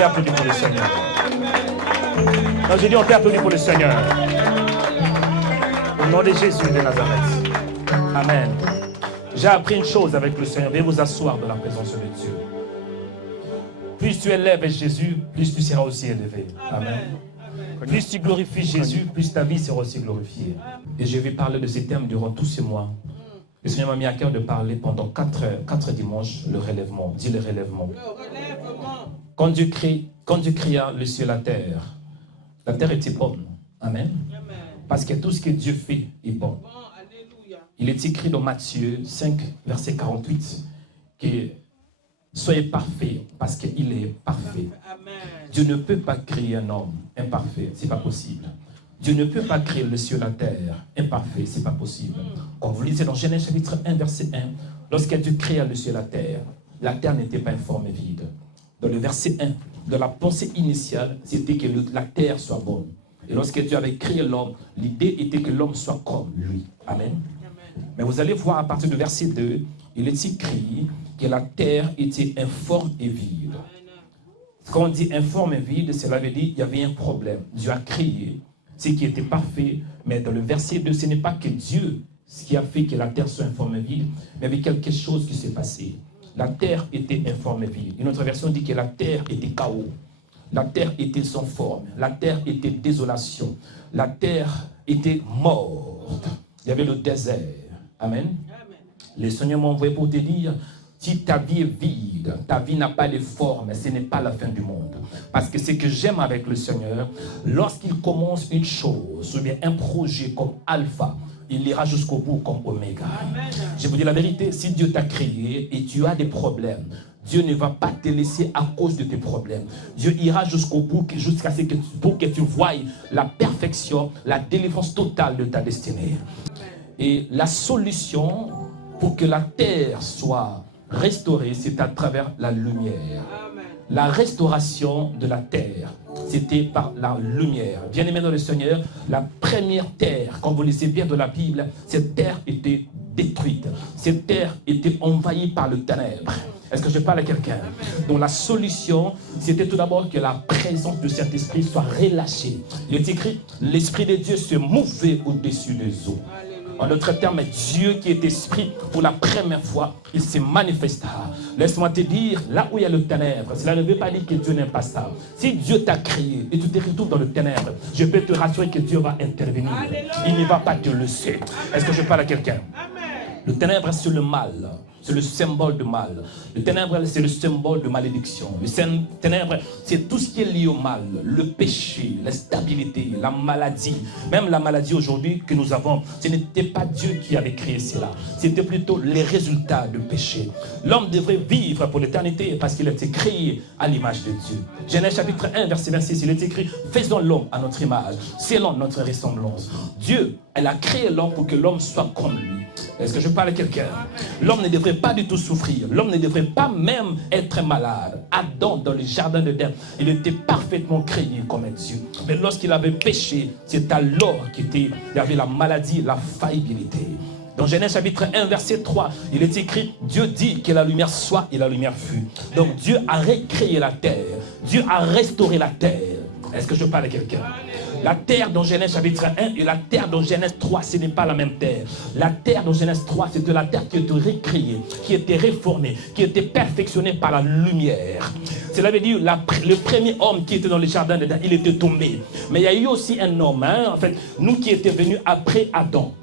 peut applaudir pour le Seigneur. Non, j'ai dit on peut applaudir pour le Seigneur. Au nom de Jésus de Nazareth. Amen. J'ai appris une chose avec le Seigneur. Veuillez vous asseoir dans la présence de Dieu. Plus tu élèves Jésus, plus tu seras aussi élevé. Amen. Plus tu glorifies Jésus, plus ta vie sera aussi glorifiée. Et je vais parler de ces thèmes durant tous ces mois. Le Seigneur m'a mis à cœur de parler pendant 4 dimanches le relèvement. Dis le relèvement. Quand Dieu créa le ciel et la terre était bonne. Amen. Parce que tout ce que Dieu fait est bon. Il est écrit dans Matthieu 5, verset 48, que soyez parfaits parce qu'il est parfait. Dieu ne peut pas créer un homme imparfait, ce n'est pas possible. Dieu ne peut pas créer le ciel et la terre imparfait, ce n'est pas possible. Quand vous lisez dans Genèse chapitre 1, verset 1, lorsque Dieu créa le ciel et la terre n'était pas informe et vide. Dans le verset 1, de la pensée initiale, c'était que la terre soit bonne. Et lorsque Dieu avait créé l'homme, l'idée était que l'homme soit comme lui. Amen. Mais vous allez voir à partir du verset 2, il est écrit que la terre était informe et vide. Quand on dit informe et vide, cela veut dire qu'il y avait un problème. Dieu a créé ce qui était parfait, mais dans le verset 2, ce n'est pas que Dieu ce qui a fait que la terre soit informe et vide, mais il y avait quelque chose qui s'est passé. La terre était informe et vide. Une autre version dit que la terre était chaos. La terre était sans forme. La terre était désolation. La terre était morte. Il y avait le désert. Amen. Le Seigneur m'a envoyé pour te dire, si ta vie est vide, ta vie n'a pas de forme, ce n'est pas la fin du monde. Parce que ce que j'aime avec le Seigneur, lorsqu'il commence une chose, ou bien un projet comme Alpha, il ira jusqu'au bout comme Oméga. Je vous dis la vérité, si Dieu t'a créé et tu as des problèmes, Dieu ne va pas te laisser à cause de tes problèmes. Dieu ira jusqu'au bout, jusqu'à ce que pour que tu voies la perfection, la délivrance totale de ta destinée. Et la solution pour que la terre soit restaurée, c'est à travers la lumière. La restauration de la terre, c'était par la lumière. Bien-aimés dans le Seigneur, la première terre, quand vous lisez bien de la Bible, cette terre était détruite. Cette terre était envahie par le ténèbre. Est-ce que je parle à quelqu'un? Donc la solution, c'était tout d'abord que la présence de cet esprit soit relâchée. Il est écrit, l'esprit de Dieu se mouvait au-dessus des eaux. En d'autres termes, Dieu qui est esprit, pour la première fois, il se manifesta. Laisse-moi te dire, là où il y a le ténèbre, cela ne veut pas dire que Dieu n'aime pas ça. Si Dieu t'a créé et tu te retrouves dans le ténèbre, je peux te rassurer que Dieu va intervenir. Il ne va pas te laisser. Est-ce que je parle à quelqu'un? Le ténèbre, c'est le mal. C'est le symbole de mal. Le ténèbre, c'est le symbole de malédiction. Le ténèbre, c'est tout ce qui est lié au mal. Le péché, l'instabilité, la maladie. Même la maladie aujourd'hui que nous avons, ce n'était pas Dieu qui avait créé cela. C'était plutôt les résultats du péché. L'homme devrait vivre pour l'éternité parce qu'il a été créé à l'image de Dieu. Genèse chapitre 1, verset 26, il est écrit, faisons l'homme à notre image, selon notre ressemblance. Dieu, elle a créé l'homme pour que l'homme soit comme lui. Est-ce que je parle à quelqu'un? L'homme ne devrait pas du tout souffrir. L'homme ne devrait pas même être malade. Adam, dans le jardin d'Éden, il était parfaitement créé comme un Dieu. Mais lorsqu'il avait péché, c'est alors qu'il y avait la maladie, la faillibilité. Dans Genèse chapitre 1, verset 3, il est écrit, Dieu dit que la lumière soit et la lumière fut. Donc Dieu a recréé la terre. Dieu a restauré la terre. Est-ce que je parle à quelqu'un? La terre dans Genèse chapitre 1 et la terre dans Genèse 3, ce n'est pas la même terre. La terre dans Genèse 3, c'était la terre qui était recréée, qui était réformée, qui était perfectionnée par la lumière. Cela veut dire le premier homme qui était dans le jardin d'Éden, il était tombé. Mais il y a eu aussi un homme, en fait, nous qui étions venus après Adam.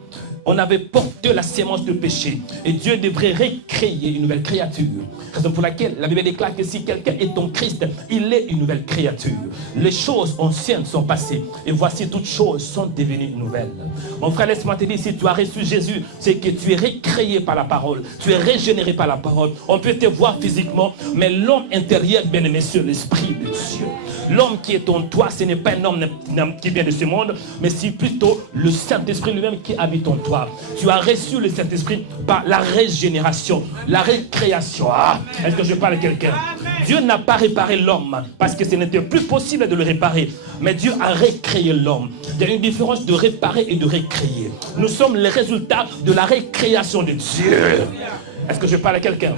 On avait porté la sémence de péché. Et Dieu devrait recréer une nouvelle créature. Raison pour laquelle la Bible déclare que si quelqu'un est en Christ, il est une nouvelle créature. Les choses anciennes sont passées. Et voici toutes choses sont devenues nouvelles. Mon frère, laisse-moi te dire, si tu as reçu Jésus, c'est que tu es recréé par la parole. Tu es régénéré par la parole. On peut te voir physiquement, mais l'homme intérieur, bien aimé, c'est l'Esprit de Dieu. L'homme qui est en toi, ce n'est pas un homme qui vient de ce monde, mais c'est plutôt le Saint-Esprit lui-même qui habite en toi. Tu as reçu le Saint-Esprit par la régénération, la récréation. Ah, est-ce que je parle à quelqu'un? Dieu n'a pas réparé l'homme parce que ce n'était plus possible de le réparer. Mais Dieu a recréé l'homme. Il y a une différence de réparer et de recréer. Nous sommes les résultats de la récréation de Dieu. Est-ce que je parle à quelqu'un?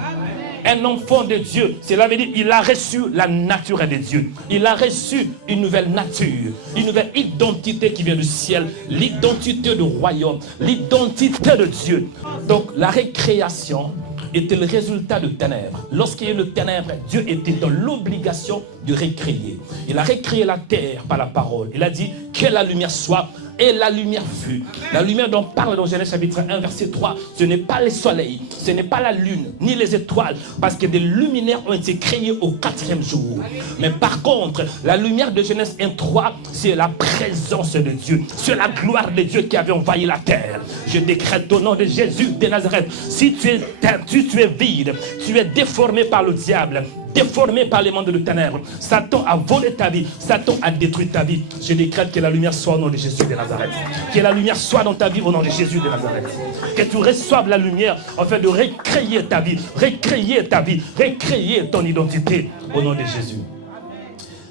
Un enfant de Dieu, cela veut dire qu'il a reçu la nature de Dieu. Il a reçu une nouvelle nature, une nouvelle identité qui vient du ciel, l'identité du royaume, l'identité de Dieu. Donc la récréation était le résultat de ténèbres. Lorsqu'il y a eu le ténèbre, Dieu était dans l'obligation de récréer. Il a récréé la terre par la parole. Il a dit que la lumière soit, et la lumière fut. La lumière dont parle dans Genèse chapitre 1, verset 3, ce n'est pas le soleil, ce n'est pas la lune, ni les étoiles, parce que des luminaires ont été créés au 4e jour. Mais par contre, la lumière de Genèse 1, 3, c'est la présence de Dieu, c'est la gloire de Dieu qui avait envahi la terre. Je décrète au nom de Jésus de Nazareth, si tu es vide, tu es déformé par le diable, déformé par les mondes de ténèbres, Satan a volé ta vie, Satan a détruit ta vie. Je décrète que la lumière soit au nom de Jésus de Nazareth. Que la lumière soit dans ta vie au nom de Jésus de Nazareth. Que tu reçoives la lumière afin de recréer ta vie, recréer ton identité au nom de Jésus.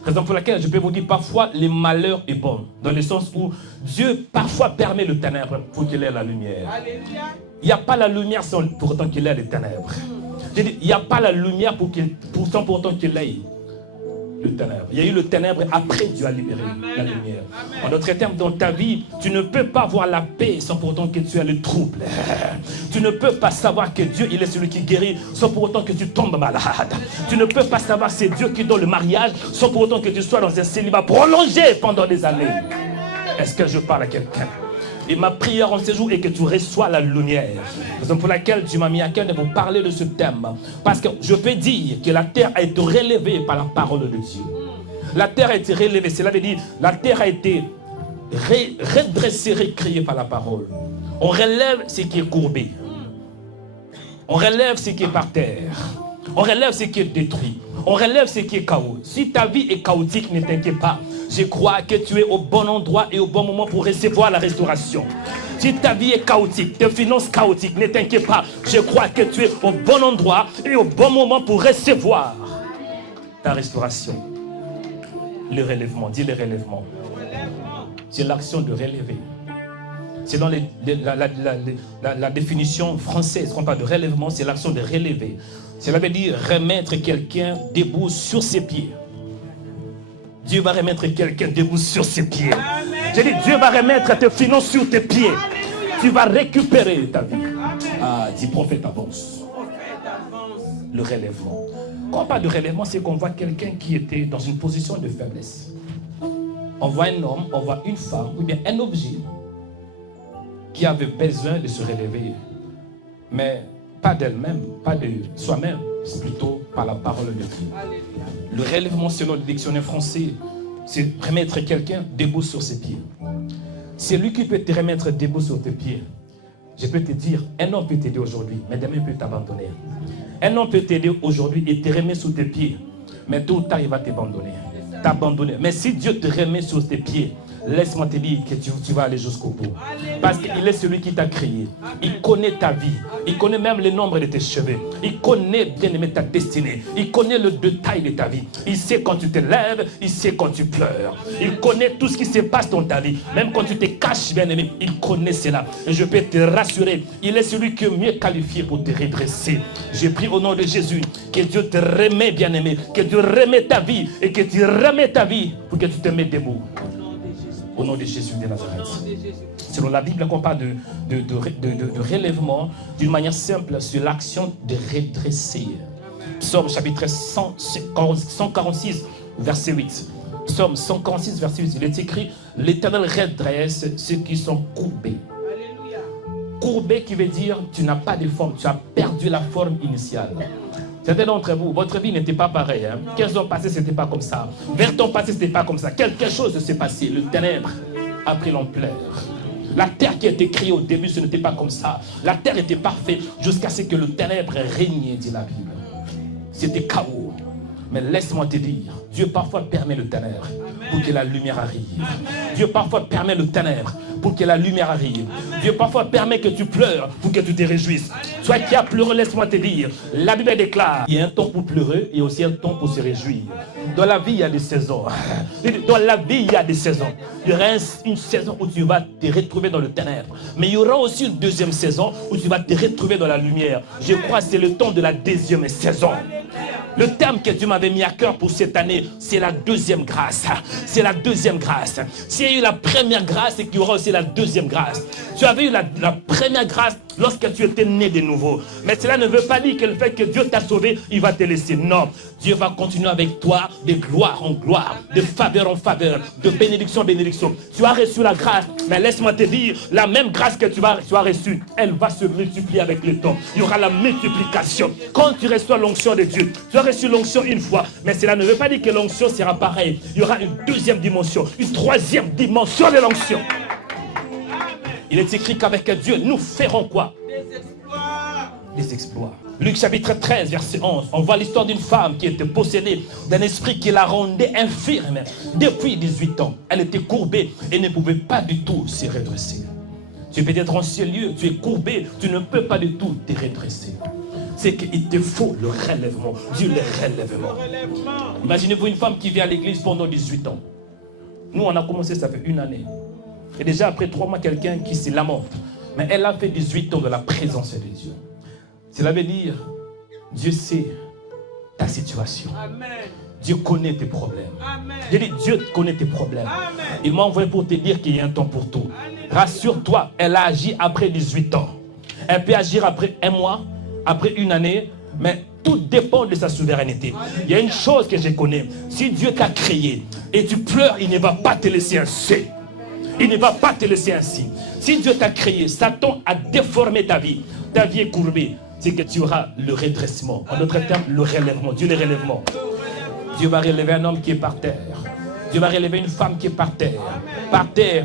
Raison pour laquelle je peux vous dire parfois le malheur est bon, dans le sens où Dieu parfois permet le ténèbre pour qu'il ait la lumière. Il n'y a pas la lumière sans pour autant qu'il ait les ténèbres. Je dis, il n'y a pas la lumière sans pour autant qu'il ait le ténèbre. Il y a eu le ténèbre, après Dieu a libéré la lumière. En d'autres termes, dans ta vie, tu ne peux pas voir la paix sans pour autant que tu aies le trouble. Tu ne peux pas savoir que Dieu, il est celui qui guérit sans pour autant que tu tombes malade. Tu ne peux pas savoir que c'est Dieu qui donne le mariage sans pour autant que tu sois dans un célibat prolongé pendant des années. Est-ce que je parle à quelqu'un? Et ma prière en ce jour est que tu reçois la lumière. Raison pour laquelle tu m'as mis à cœur de vous parler de ce thème. Parce que je peux dire que la terre a été relevée par la parole de Dieu. La terre a été relevée, cela veut dire la terre a été redressée, recréée par la parole. On relève ce qui est courbé. On relève ce qui est par terre. On relève ce qui est détruit. On relève ce qui est chaos. Si ta vie est chaotique, ne t'inquiète pas. Je crois que tu es au bon endroit et au bon moment pour recevoir la restauration. Si ta vie est chaotique, tes finances chaotiques, ne t'inquiète pas. Je crois que tu es au bon endroit et au bon moment pour recevoir ta restauration. Le relèvement, dis le relèvement. C'est l'action de relever. C'est dans la définition française qu'on parle de relèvement, c'est l'action de relever. Cela veut dire remettre quelqu'un debout sur ses pieds. Dieu va remettre quelqu'un debout sur ses pieds. J'ai dit, Dieu va remettre tes finances sur tes pieds. Tu vas récupérer ta vie. Ah, dis prophète, avance. Le relèvement. Quand on parle de relèvement, c'est qu'on voit quelqu'un qui était dans une position de faiblesse. On voit un homme, on voit une femme, ou bien un objet qui avait besoin de se relever. Mais pas d'elle-même, pas de soi-même, c'est plutôt par la parole de Dieu. Le relèvement selon le dictionnaire français, c'est remettre quelqu'un debout sur ses pieds. C'est lui qui peut te remettre debout sur tes pieds. Je peux te dire, un homme peut t'aider aujourd'hui, mais demain il peut t'abandonner. Un homme peut t'aider aujourd'hui et te remettre sur tes pieds, mais tôt ou tard il va t'abandonner. Mais si Dieu te remet sur tes pieds, laisse-moi te dire que tu vas aller jusqu'au bout. Parce qu'il est celui qui t'a créé. Il connaît ta vie. Il connaît même le nombre de tes cheveux. Il connaît, bien aimé, ta destinée. Il connaît le détail de ta vie. Il sait quand tu te lèves. Il sait quand tu pleures. Il connaît tout ce qui se passe dans ta vie. Même quand tu te caches, bien aimé, il connaît cela. Et je peux te rassurer, il est celui qui est mieux qualifié pour te redresser. Je prie au nom de Jésus que Dieu te remet, bien aimé. Que Dieu remet ta vie. Et que tu remets ta vie pour que tu te mettes debout. Au nom de Jésus de Nazareth. Selon la Bible, quand on parle de relèvement, d'une manière simple, c'est l'action de redresser. Psaume chapitre 146, verset 8. Psaume 146, verset 8. Il est écrit, l'Éternel redresse ceux qui sont courbés. Courbé qui veut dire, tu n'as pas de forme, tu as perdu la forme initiale. Certains d'entre vous, votre vie n'était pas pareille. 15 ans passés, ce n'était pas comme ça. 20 ans passés, ce n'était pas comme ça. Quelque chose s'est passé. Le ténèbre a pris l'ampleur. La terre qui a été créée au début, ce n'était pas comme ça. La terre était parfaite jusqu'à ce que le ténèbre régnait, dit la Bible. C'était chaos. Mais laisse-moi te dire, Dieu parfois permet le ténèbre pour que la lumière arrive. Dieu parfois permet le ténèbre pour que la lumière arrive. Dieu parfois permet que tu pleures pour que tu te réjouisses. Toi qui as pleuré, laisse-moi te dire, la Bible déclare, il y a un temps pour pleurer et aussi un temps pour se réjouir. Dans la vie, il y a des saisons. Dans la vie, il y a des saisons. Il y aura une saison où tu vas te retrouver dans le ténèbre. Mais il y aura aussi une deuxième saison où tu vas te retrouver dans la lumière. Je crois que c'est le temps de la deuxième saison. Le terme que Dieu m'avait mis à cœur pour cette année, c'est la deuxième grâce. C'est la deuxième grâce. S'il y a eu la première grâce, c'est qu'il y aura aussi la deuxième grâce. Tu avais eu la première grâce lorsque tu étais né de nouveau. Mais cela ne veut pas dire que le fait que Dieu t'a sauvé, il va te laisser. Non, Dieu va continuer avec toi de gloire en gloire, de faveur en faveur, de bénédiction en bénédiction. Tu as reçu la grâce, mais laisse-moi te dire, la même grâce que tu as reçue, elle va se multiplier avec le temps. Il y aura la multiplication. Quand tu reçois l'onction de Dieu, tu as reçu l'onction une fois, mais cela ne veut pas dire que l'onction sera pareille. Il y aura une deuxième dimension, une troisième dimension de l'onction. Il est écrit qu'avec Dieu, nous ferons quoi? Des exploits. Des exploits. Luc chapitre 13, verset 11. On voit l'histoire d'une femme qui était possédée d'un esprit qui la rendait infirme. Depuis 18 ans, elle était courbée et ne pouvait pas du tout se redresser. Tu es peut-être en ce lieu, tu es courbé, tu ne peux pas du tout te redresser. C'est qu'il te faut le relèvement. Dieu le relèvement. Imaginez-vous une femme qui vient à l'église pendant 18 ans. Nous, on a commencé, ça fait une année. Et déjà après 3 mois, quelqu'un qui se lamente. Mais elle a fait 18 ans de la présence de Dieu. Cela veut dire, Dieu sait ta situation. Amen. Dieu connaît tes problèmes. J'ai dit, Dieu connaît tes problèmes. Amen. Il m'a envoyé pour te dire qu'il y a un temps pour tout. Rassure-toi, elle a agi après 18 ans. Elle peut agir après 1 mois, après 1 année, mais tout dépend de sa souveraineté. Il y a une chose que je connais. Si Dieu t'a créé et tu pleures, il ne va pas te laisser ainsi. Il ne va pas te laisser ainsi. Si Dieu t'a créé, Satan a déformé ta vie est courbée, c'est que tu auras le redressement. En d'autres termes, le relèvement. Dieu le relèvement. Dieu va relever un homme qui est par terre. Dieu va relever une femme qui est par terre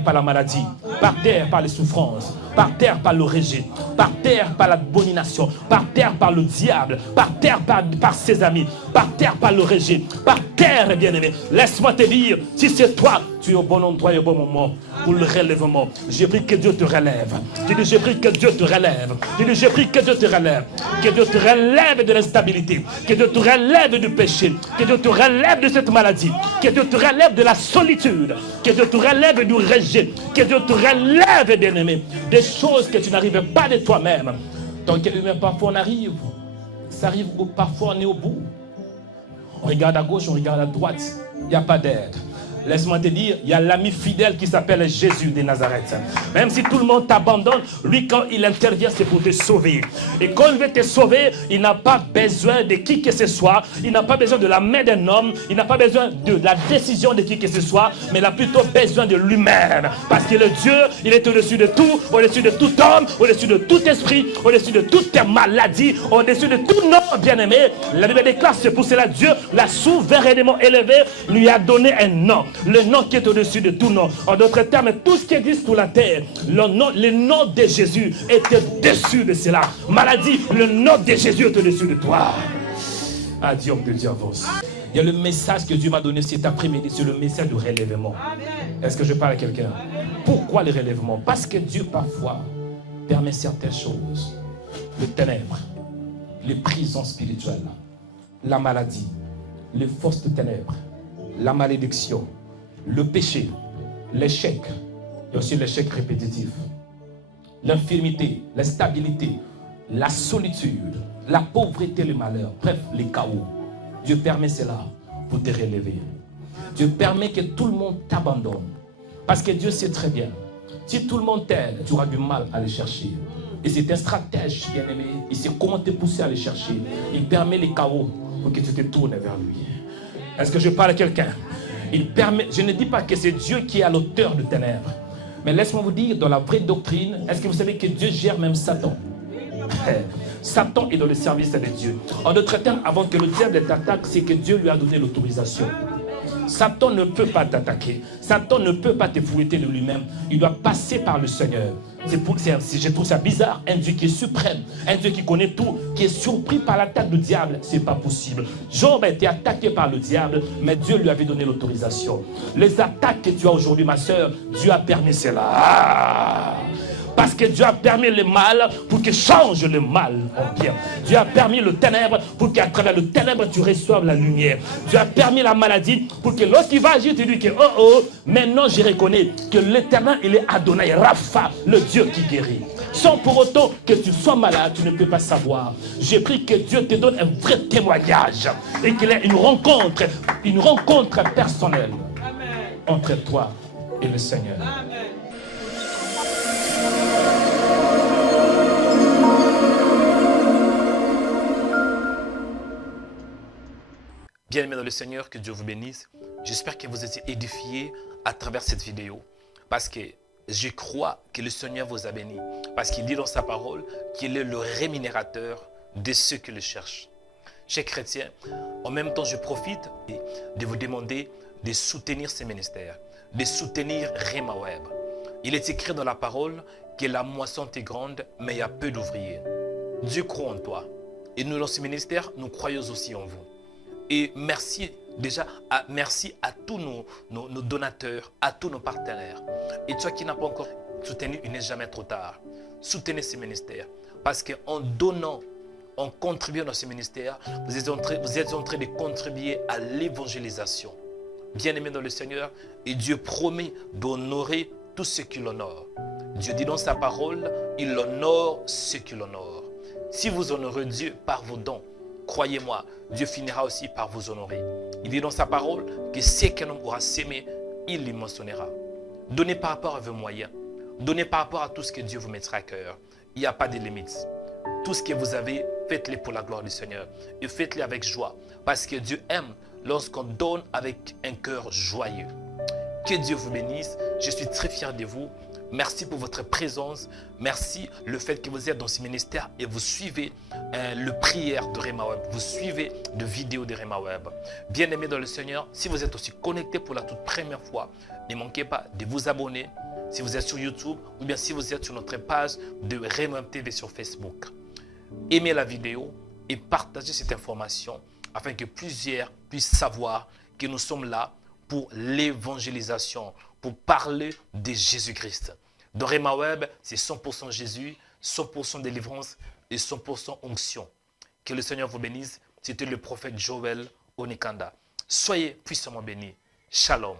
par la maladie, par terre par les souffrances, par terre par le rejet, par terre par l'abomination, par terre par le diable, par terre par ses amis, par terre par le rejet, par terre, bien-aimé. Laisse-moi te dire, si c'est toi, tu es au bon endroit et au bon moment pour le relèvement. J'ai pris que Dieu te relève. J'ai dit, j'ai pris que Dieu te relève. J'ai dit, j'ai pris que Dieu te relève. Que Dieu te relève de l'instabilité. Que Dieu te relève du péché. Que Dieu te relève de cette maladie. Que Dieu te relève de la solitude. Que Dieu te relève du rejet. Que Dieu te relève, bien-aimé, des choses que tu n'arrives pas de toi-même. Tant qu'humain, parfois on arrive. Ça arrive où parfois on est au bout. On regarde à gauche, on regarde à droite. Il n'y a pas d'aide. Laisse-moi te dire, il y a l'ami fidèle qui s'appelle Jésus de Nazareth. Même si tout le monde t'abandonne, lui quand il intervient, c'est pour te sauver. Et quand il veut te sauver, il n'a pas besoin de qui que ce soit. Il n'a pas besoin de la main d'un homme. Il n'a pas besoin de la décision de qui que ce soit. Mais il a plutôt besoin de lui-même. Parce que le Dieu, il est au-dessus de tout. Au-dessus de tout homme. Au-dessus de tout esprit. Au-dessus de toute maladie. Au-dessus de tout nom, bien-aimé. La Bible déclare, c'est pour cela Dieu l'a souverainement élevé, lui a donné un nom. Le nom qui est au-dessus de tout nom. En d'autres termes, tout ce qui existe sur la terre, le nom de Jésus est au-dessus de cela. Maladie, le nom de Jésus est au-dessus de toi. Adieu de Dieu avance. Il y a le message que Dieu m'a donné cet après-midi, c'est le message du relèvement. Est-ce que je parle à quelqu'un? Pourquoi le relèvement? Parce que Dieu parfois permet certaines choses. Le ténèbre, les prisons spirituelles, la maladie, les forces de ténèbres, la malédiction, le péché, l'échec, et aussi l'échec répétitif, l'infirmité, l'instabilité, la solitude, la pauvreté, le malheur, bref, les chaos. Dieu permet cela pour te relever. Dieu permet que tout le monde t'abandonne. Parce que Dieu sait très bien, si tout le monde t'aide, tu auras du mal à le chercher. Et c'est un stratège, bien-aimé. Il sait comment te pousser à le chercher. Il permet les chaos pour que tu te tournes vers lui. Est-ce que je parle à quelqu'un? Il permet, je ne dis pas que c'est Dieu qui est à l'auteur de ténèbres. Mais laisse-moi vous dire, dans la vraie doctrine, est-ce que vous savez que Dieu gère même Satan? Satan est dans le service de Dieu. En d'autres termes, avant que le diable t'attaque, c'est que Dieu lui a donné l'autorisation. Satan ne peut pas t'attaquer. Satan ne peut pas te fouetter de lui-même. Il doit passer par le Seigneur. Je trouve ça bizarre. Un Dieu qui est suprême, un Dieu qui connaît tout, qui est surpris par l'attaque du diable. C'est pas possible. Job a été attaqué par le diable, mais Dieu lui avait donné l'autorisation. Les attaques que tu as aujourd'hui, ma soeur, Dieu a permis cela. Parce que Dieu a permis le mal pour qu'il change le mal en bien. Dieu a permis le ténèbre pour qu'à travers le ténèbre, tu reçoives la lumière. Dieu a permis la maladie pour que lorsqu'il va agir, tu dis que maintenant je reconnais que l'Éternel, il est Adonai Rapha, le Dieu qui guérit. Sans pour autant que tu sois malade, tu ne peux pas savoir. J'ai pris que Dieu te donne un vrai témoignage et qu'il y ait une rencontre personnelle entre toi et le Seigneur. Amen. Bien-aimés dans le Seigneur, que Dieu vous bénisse. J'espère que vous êtes édifiés à travers cette vidéo. Parce que je crois que le Seigneur vous a béni. Parce qu'il dit dans sa parole qu'il est le rémunérateur de ceux qui le cherchent. Chers chrétiens, en même temps, je profite de vous demander de soutenir ces ministères, de soutenir Rema Web. Il est écrit dans la parole que la moisson est grande, mais il y a peu d'ouvriers. Dieu croit en toi. Et nous, dans ce ministère, nous croyons aussi en vous. Et merci à tous nos donateurs, à tous nos partenaires. Et toi qui n'as pas encore soutenu, il n'est jamais trop tard. Soutenez ce ministère. Parce qu'en donnant, en contribuant dans ce ministère, vous êtes en train de contribuer à l'évangélisation. Bien-aimés dans le Seigneur, et Dieu promet d'honorer tous ceux qui l'honorent. Dieu dit dans sa parole, il honore ceux qui l'honorent. Si vous honorez Dieu par vos dons, croyez-moi, Dieu finira aussi par vous honorer. Il dit dans sa parole que ce qu'un homme aura sémé, il les mentionnera. Donnez par rapport à vos moyens. Donnez par rapport à tout ce que Dieu vous mettra à cœur. Il n'y a pas de limites. Tout ce que vous avez, faites-le pour la gloire du Seigneur. Et faites-le avec joie. Parce que Dieu aime lorsqu'on donne avec un cœur joyeux. Que Dieu vous bénisse. Je suis très fier de vous. Merci pour votre présence. Merci le fait que vous êtes dans ce ministère et vous suivez le prière de Rema Web. Vous suivez les vidéos de Rema Web. Bien-aimés dans le Seigneur, si vous êtes aussi connecté pour la toute première fois, ne manquez pas de vous abonner si vous êtes sur YouTube ou bien si vous êtes sur notre page de Rema Web TV sur Facebook. Aimez la vidéo et partagez cette information afin que plusieurs puissent savoir que nous sommes là pour l'évangélisation, pour parler de Jésus-Christ. Dans Rema Web, c'est 100% Jésus, 100% délivrance et 100% onction. Que le Seigneur vous bénisse. C'était le prophète Joël Onikanda. Soyez puissamment bénis. Shalom.